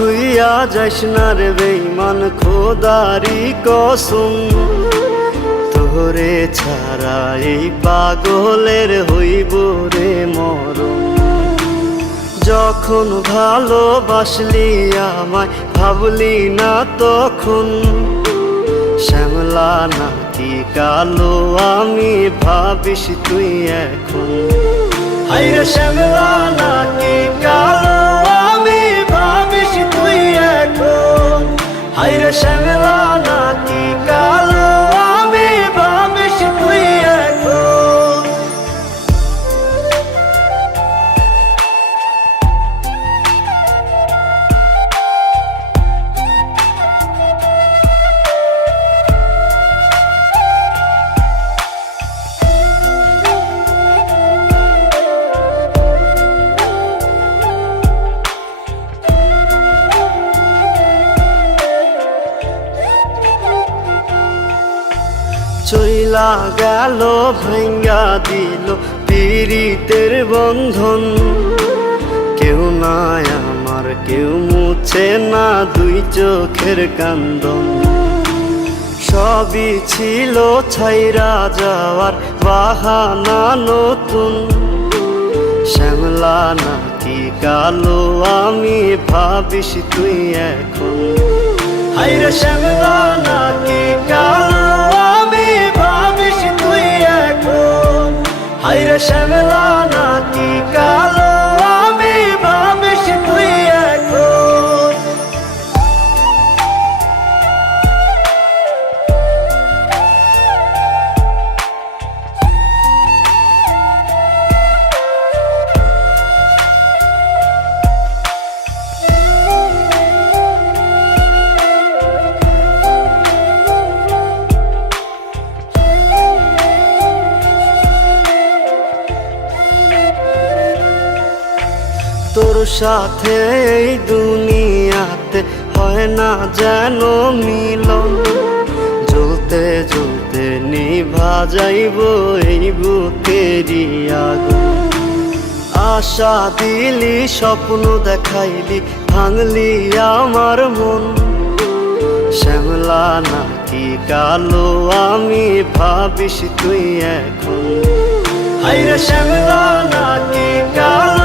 থুইয়া যাইস না রে বেঈমান, খোদারি কসম। তোরে ছাড়া এই পাগলের হইব রে মরণ। যখন ভালোবাসলি আমায় ভাবলি না তখন, শ্যামলা নাকি কালো আমি ভাবিস তুই এখন। হায়রে শ্যামলা নাকি কালো আমি ভাবিস তুই এখন। হায়রে শ্যামলা নাকি কালো আমি ভাবিস তুই এখন। চইলা গেল ভাঙ্গা দিল পীড়িতের বন্ধন। কেউ নাই আমার, কেউ মুছে না দুই চোখের কান্দন। সবই ছিল ছাইরা যাওয়ার বাহানা নতুন। শ্যামলা নাকি কালো আমি ভাবিস তুই এখন। হায়রে শ্যামলা নাকি কালো আমি ভাবিস তুই এখন। হায়রে শ্যামলা নাকি কালো আমি ভাবিস তুই এখন। তোর সাথে এই দুনিয়াতে হয় না যেন মিলন। জ্বলতে জ্বলতে নিভা যাইব এই বুকেরই আগুন। আশা দিলি, স্বপ্ন দেখাইলি, ভাঙলি আমার মন। শ্যামলা নাকি কালো আমি ভাবিস তুই এখন। হায়রে শ্যামলা নাকি কালো